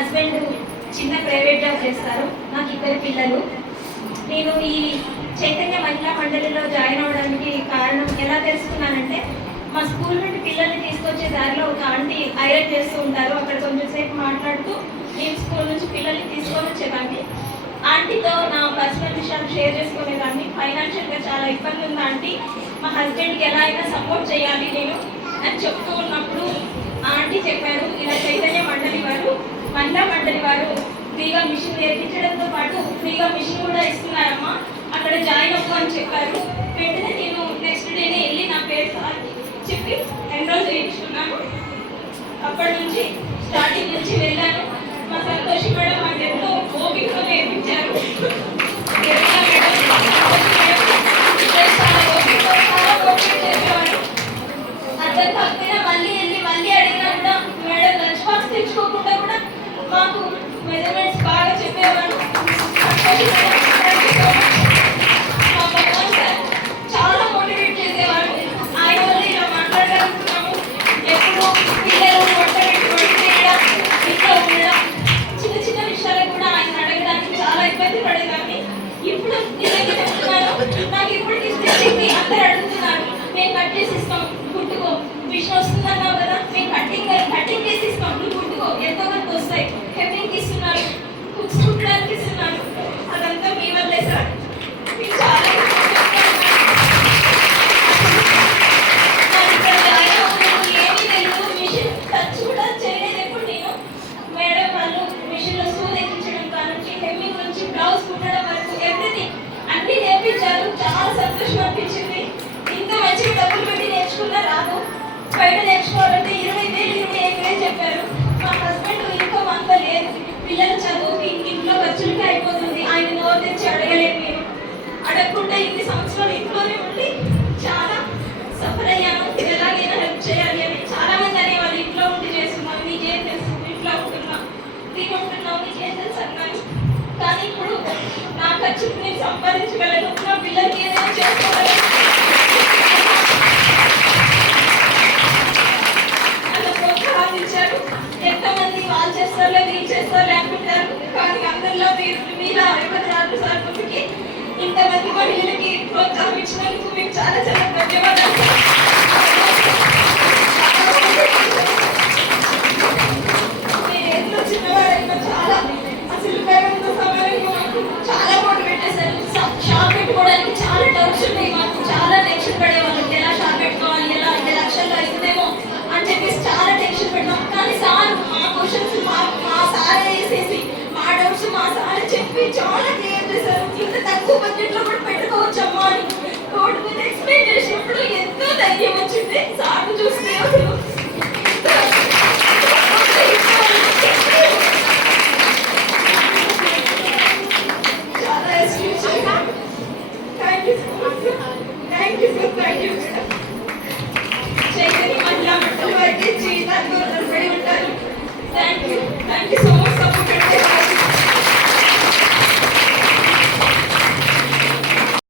Husband చిన్న private job చేస్తారు. నాకు 2 పిల్లలు. నేను ఈ చైతన్య మహిళా మండలిలో జాయిన్ అవ్వడానికి కారణం ఎలా తెలుసుకున్నానంటే, మా స్కూల్ నుండి పిల్లల్ని తీసుకొచ్చే దారిలో ఒక ఆంటీ ఐరన్ చేస్తూ ఉంటారు. అక్కడ కొంచెం సేపు మాట్లాడుతూ నేను స్కూల్ నుంచి పిల్లల్ని తీసుకొని వచ్చేదాన్ని. ఆంటీతో నా పర్సనల్ విషయాలు షేర్ చేసుకునేదాన్ని. ఫైనాన్షియల్గా చాలా ఇబ్బంది ఉంది ఆంటీ, మా హస్బెండ్కి ఎలా అయినా సపోర్ట్ చేయాలి నేను అని చెప్తూ ఉన్నప్పుడు ఆంటీ చెప్పారు, ఇలా చైతన్య మహిళా మండలి వారు ఫ్రీగా మిషన్ నేర్పించడంతో పాటు ఫ్రీగా మిషన్ కూడా ఇస్తున్నారమ్మా, అక్కడ జాయిన్ అవ్వు అని చెప్పారు. వెంటనే నేను నెక్స్ట్ డేనే వెళ్ళి నా పేరు సార్కి చెప్పి ఎన్రోల్ చేయించుకున్నాను. అప్పటి నుంచి స్టార్టింగ్ నుంచి వెళ్ళాను. మా సంతోషి మేడం మాకు ఎంతో ఓపికతో నేర్పించారు. అర్థం కాకపోయినా మళ్ళీ అడిగినా కూడా మేడం లంచ్ బాక్స్ తెచ్చుకోకుండా కూడా మాకు మెజర్మెంట్స్ బాగా చెప్పేవారు. మా భగవాన్ సార్ చాలా మోటివేట్ చేసేవారు. ఆయన వల్ల ఇలా మాట్లాడగలుగుతున్నాము. ఎప్పుడు పిల్లలు వంట చేయడం, ఇంట్లో ఉండడం, చిన్న చిన్న విషయాలు కూడా ఆయన అడగడానికి చాలా ఇబ్బంది పడేదాన్ని. ఇప్పుడు నిజంగా చెప్తున్నాను, నాకు ఇప్పటికీ స్టిచ్చింగ్ అందరు అడుగుతున్నారు, మేము కట్ చేసి ఇస్తాం కుట్టుకో, మిషన్ వస్తుందన్నావు కదా, మేము కటింగ్ చేసి ఇస్తాం, నువ్వు కుట్టుకో, ఎంతో కొంత వస్తాయి, హెమ్మింగ్ ఇస్తున్నారు, బుక్స్ కుట్టడానికి ఇస్తున్నారు. అదంతా మీ వల్లే సార్. మీకు చాలా ఏమీ తెలియదు, మిషన్ టచ్ కూడా చేయలేదు ఎప్పుడు నేను. మేడం వాళ్ళు మిషన్లో సూది ఎక్కించడం కానుంచి హెమ్మింగ్ నుంచి బ్లౌజ్ కుట్టడం వరకు ఎవ్రీథింగ్ అన్నీ నేర్పించారు. చాలా సంతోషం అనిపించింది. ఇంత మంచిగా డబ్బులు పెట్టి నేర్చుకున్నా రాదు, బయట నేర్చుకోవాలంటే 20,000 25,000 చెప్పారు. మా హస్బెండ్ ఇన్కమ్ అంత లేదు, పిల్లల చదువుకి ఇంట్లో ఖర్చులకి అయిపోతుంది. ఆయన నోరు తెచ్చి అడగలేదు. నేను అడగకుండా ఇన్ని సంవత్సరాలు ఇంట్లోనే ఉండి చాలా సఫర్ అయ్యాను. ఎలాగైనా హెల్ప్ చేయాలి అని చాలా మంది అనేవాళ్ళు, ఇంట్లో ఉండి చేస్తున్నావు, నీకేం తెలుసు, ఇంట్లో ఉంటున్నావు, నీకేం తెలుసు అన్నాను. కానీ ఇప్పుడు నా ఖర్చులు నేను సంపాదించగలను, నా పిల్లలకి ఏదైనా చేసుకోగలను. ఎంతమంది వాళ్ళు చేస్తారులే, వీళ్ళు చేస్తారులే అనుకుంటారు, కానీ అందరిలో మీలా 24 సార్లకి ఇంతమంది మహిళలకి ప్రోత్సాహం ఇచ్చినందుకు మీకు చాలా చాలా ధన్యవాదాలు. నేను ఎందులో చిన్నవాడైనా చాలా అసలు పేరెంట్తో సమానంగా మాకు చాలా మోటివేట్ చేశారు. షాప్ పెట్టుకోవడానికి చాలా డౌట్స్ ఉన్నాయి, మాకు చాలా టెన్షన్ పడేవాళ్ళు, ఎలా షాప్ పెట్టుకోవాలి, ఎలా 2 లక్షల్లో అవుతుందేమో అని చెప్పేసి చాలా టెన్షన్ పెట్టాం. కానీ సార్ మా క్వశ్చన్స్ మా సారే వేసేసి మా డౌట్స్ మా సారే చెప్పి చాలా క్లియర్ చేశారు. ఇంత తక్కువ బడ్జెట్లో కూడా పెట్టుకోవచ్చమ్మా అని రోడ్డు మీద ఎక్స్ప్లెయిన్ చేసినప్పుడు ఎంతో ధైర్యం వచ్చింది. సార్ చూస్తే అసలు చాలా థ్యాంక్ యూ చైతన్య మహిళా మండలి వారికి జీవితాలు రుణపడి ఉంటారు. Thank you so much.